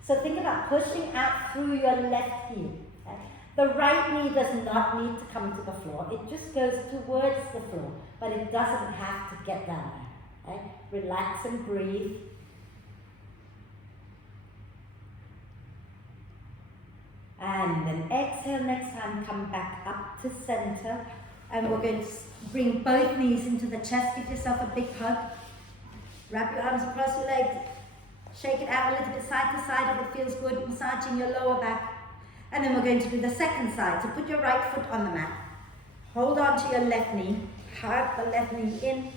So think about pushing out through your left heel. Okay? The right knee does not need to come to the floor. It just goes towards the floor, but it doesn't have to get down there. Okay? Relax and breathe. And then exhale next time, come back up to center. And we're going to bring both knees into the chest. Give yourself a big hug. Wrap your arms across your legs. Shake it out a little bit side to side if it feels good, massaging your lower back. And then we're going to do the second side. So put your right foot on the mat. Hold on to your left knee. Hug the left knee in.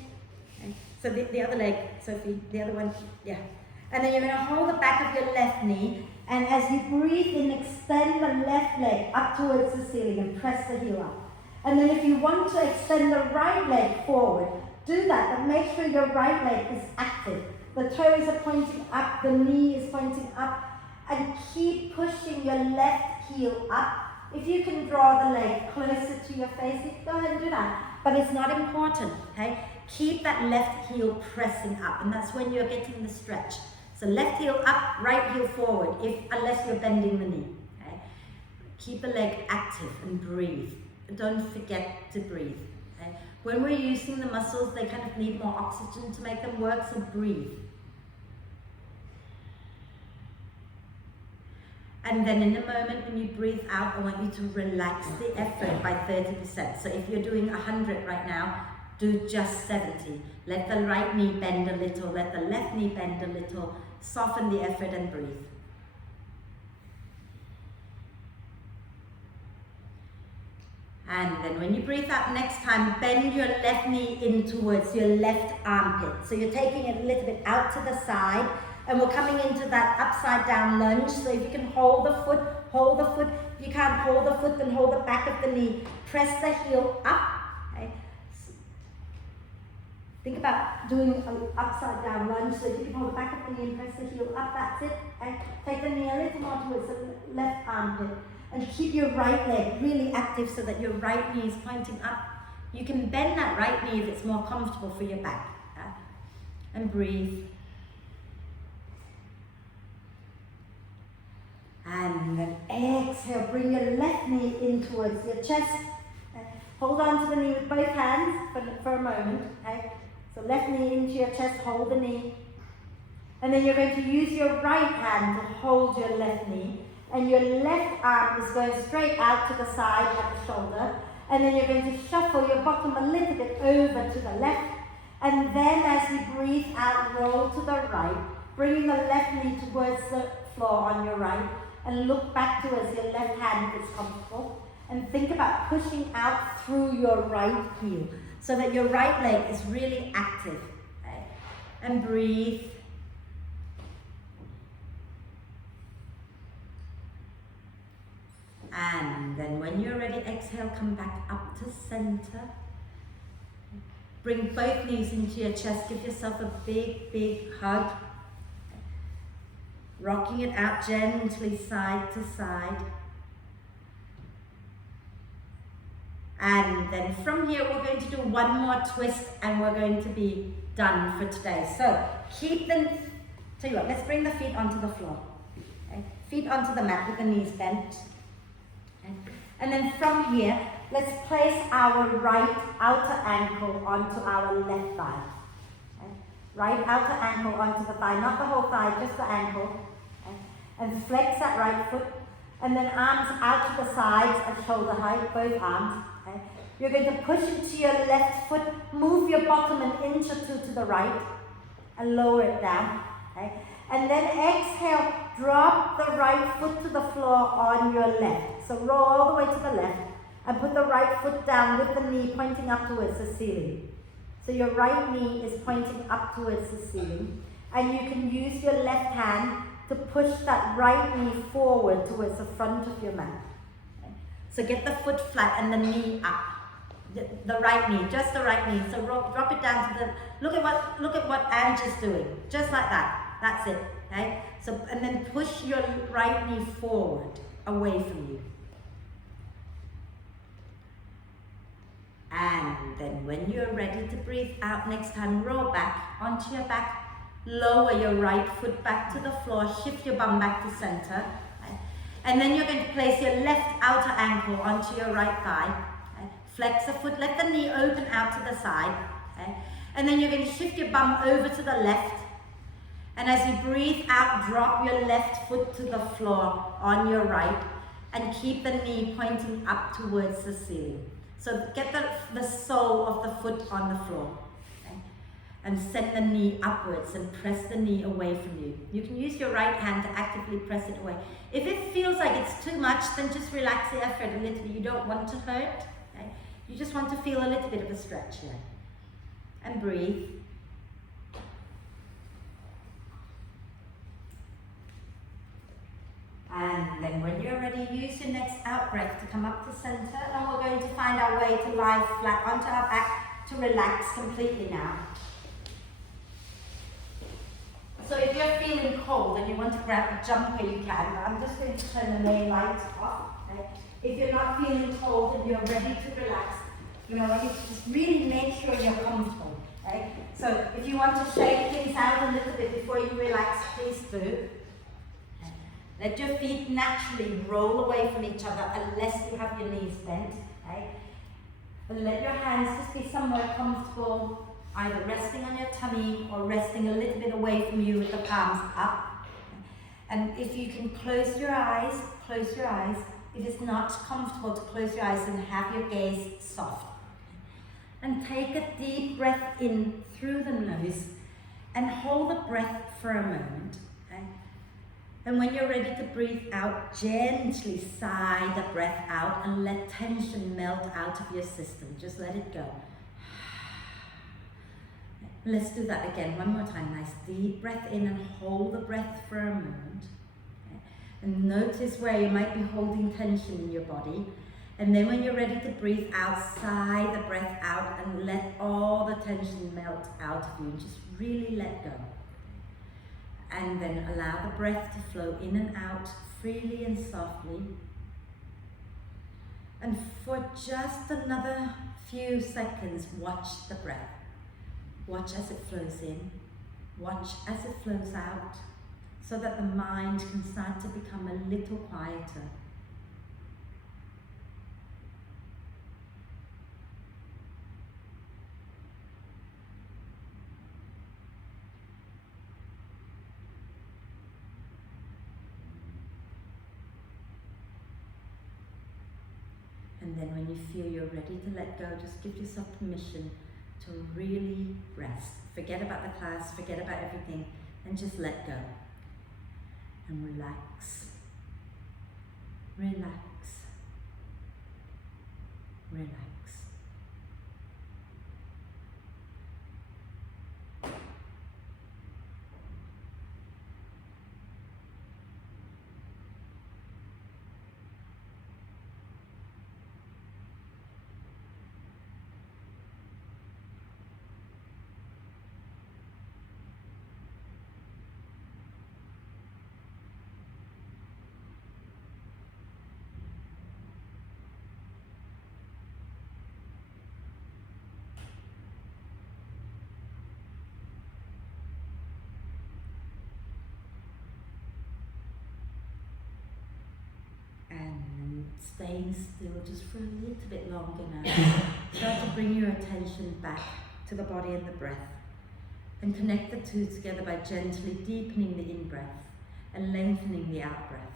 Okay. So the other leg, Sophie, the other one, yeah. And then you're going to hold the back of your left knee And as you breathe in, extend the left leg up towards the ceiling and press the heel up. And then if you want to extend the right leg forward, do that, but make sure your right leg is active. The toes are pointing up, the knee is pointing up, and keep pushing your left heel up. If you can draw the leg closer to your face, go ahead and do that. But it's not important, okay? Keep that left heel pressing up, and that's when you're getting the stretch. So left heel up, right heel forward, unless you're bending the knee, okay? Keep the leg active and breathe. Don't forget to breathe, okay? When we're using the muscles, they kind of need more oxygen to make them work, so breathe. And then in a moment when you breathe out, I want you to relax the effort by 30%. So if you're doing 100 right now, do just 70. Let the right knee bend a little, let the left knee bend a little, soften the effort and breathe. And then when you breathe out next time, bend your left knee in towards your left armpit. So you're taking it a little bit out to the side, and we're coming into that upside down lunge. So if you can hold the foot, hold the foot. If you can't hold the foot, then hold the back of the knee. Press the heel up. Okay. Think about doing an upside down lunge. So if you can hold the back of the knee and press the heel up, that's it. And take the knee a little more towards the left armpit. And keep your right leg really active so that your right knee is pointing up. You can bend that right knee if it's more comfortable for your back. And breathe. And then exhale, bring your left knee in towards your chest. Hold on to the knee with both hands for a moment. Okay? So left knee into your chest, hold the knee. And then you're going to use your right hand to hold your left knee. And your left arm is going straight out to the side at the shoulder. And then you're going to shuffle your bottom a little bit over to the left. And then as you breathe out, roll to the right, bringing the left knee towards the floor on your right. And look back towards your left hand if it's comfortable. And think about pushing out through your right heel so that your right leg is really active. Okay? And breathe. And then when you're ready, exhale, come back up to center. Bring both knees into your chest. Give yourself a big, big hug. Rocking it out gently side to side. And then from here, we're going to do one more twist and we're going to be done for today. So keep them, tell you what, let's bring the feet onto the floor. Okay? Feet onto the mat with the knees bent. Okay? And then from here, let's place our right outer ankle onto our left thigh. Okay? Right outer ankle onto the thigh, not the whole thigh, just the ankle. Okay? And flex that right foot. And then arms out to the sides at shoulder height, both arms. Okay? You're going to push into your left foot, move your bottom an inch or two to the right, and lower it down. Okay? And then exhale, drop the right foot to the floor on your left. So roll all the way to the left, and put the right foot down with the knee pointing up towards the ceiling. So your right knee is pointing up towards the ceiling, and you can use your left hand to push that right knee forward towards the front of your mat. Okay? So get the foot flat and the knee up. The right knee, just the right knee. So drop it down to the, look at what Ange is doing. Just like that. That's it. Okay? So, and then push your right knee forward, away from you. And then when you're ready to breathe out, next time roll back onto your back. Lower your right foot back to the floor, shift your bum back to center. Okay? And then you're going to place your left outer ankle onto your right thigh. Okay? Flex the foot, let the knee open out to the side. Okay? And then you're going to shift your bum over to the left. And as you breathe out, drop your left foot to the floor on your right. And keep the knee pointing up towards the ceiling. So get the sole of the foot on the floor. And send the knee upwards and press the knee away from you. You can use your right hand to actively press it away. If it feels like it's too much, then just relax the effort a little bit. You don't want to hurt. Okay? You just want to feel a little bit of a stretch here. And breathe. And then when you're ready, use your next out breath to come up to center, and we're going to find our way to lie flat onto our back to relax completely now. So if you're feeling cold and you want to grab a jumper, you can, but I'm just going to turn the main light off. Okay? If you're not feeling cold and you're ready to relax, you know, you just really make sure you're comfortable. Okay? So if you want to shake things out a little bit before you relax, please do. Let your feet naturally roll away from each other unless you have your knees bent. Okay? And let your hands just be somewhere comfortable, either resting on your tummy or resting a little bit away from you with the palms up. And if you can close your eyes, close your eyes. If it's not comfortable to close your eyes, then have your gaze soft. And take a deep breath in through the nose and hold the breath for a moment. Okay? And when you're ready to breathe out, gently sigh the breath out and let tension melt out of your system. Just let it go. Let's do that again, one more time. Nice deep breath in and hold the breath for a moment. Okay. And notice where you might be holding tension in your body. And then when you're ready to breathe out, sigh the breath out and let all the tension melt out of you. Just really let go. And then allow the breath to flow in and out freely and softly. And for just another few seconds, watch the breath. Watch as it flows in, watch as it flows out, so that the mind can start to become a little quieter. And then when you feel you're ready to let go, just give yourself permission to really rest. Forget about the class, forget about everything, and just let go. And relax, relax, relax. And staying still just for a little bit longer now. Start to bring your attention back to the body and the breath. And connect the two together by gently deepening the in-breath and lengthening the out-breath.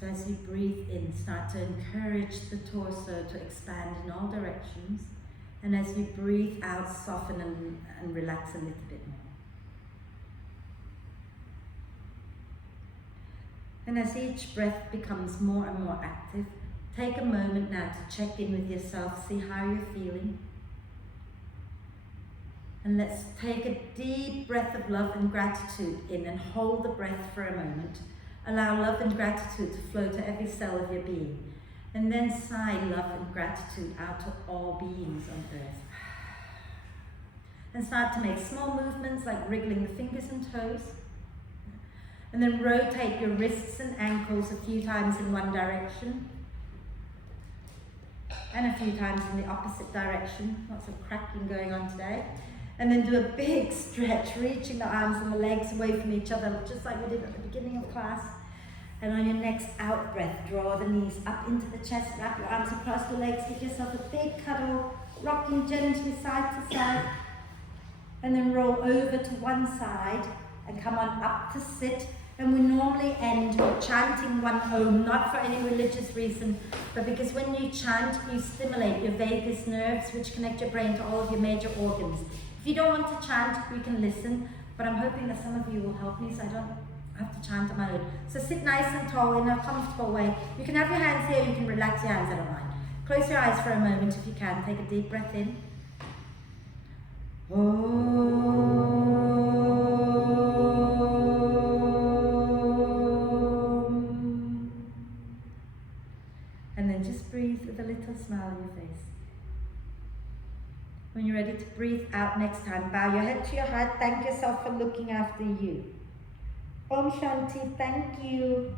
So as you breathe in, start to encourage the torso to expand in all directions. And as you breathe out, soften and relax a little bit more. And as each breath becomes more and more active, take a moment now to check in with yourself, see how you're feeling. And let's take a deep breath of love and gratitude in and hold the breath for a moment. Allow love and gratitude to flow to every cell of your being. And then sigh love and gratitude out to all beings on earth. And start to make small movements like wriggling the fingers and toes. And then rotate your wrists and ankles a few times in one direction. And a few times in the opposite direction. Lots of cracking going on today. And then do a big stretch, reaching the arms and the legs away from each other, just like we did at the beginning of class. And on your next out breath, draw the knees up into the chest, wrap your arms across the legs, give yourself a big cuddle, rocking gently side to side. And then roll over to one side and come on up to sit. And we normally end with chanting one Om, not for any religious reason, but because when you chant, you stimulate your vagus nerves, which connect your brain to all of your major organs. If you don't want to chant, you can listen, but I'm hoping that some of you will help me so I don't have to chant on my own. So sit nice and tall in a comfortable way. You can have your hands here, you can relax your hands, I don't mind. Close your eyes for a moment if you can. Take a deep breath in. Om. breathe with a little smile on your face. When you're ready to breathe out next time, bow your head to your heart. Thank yourself for looking after you. Om Shanti, thank you.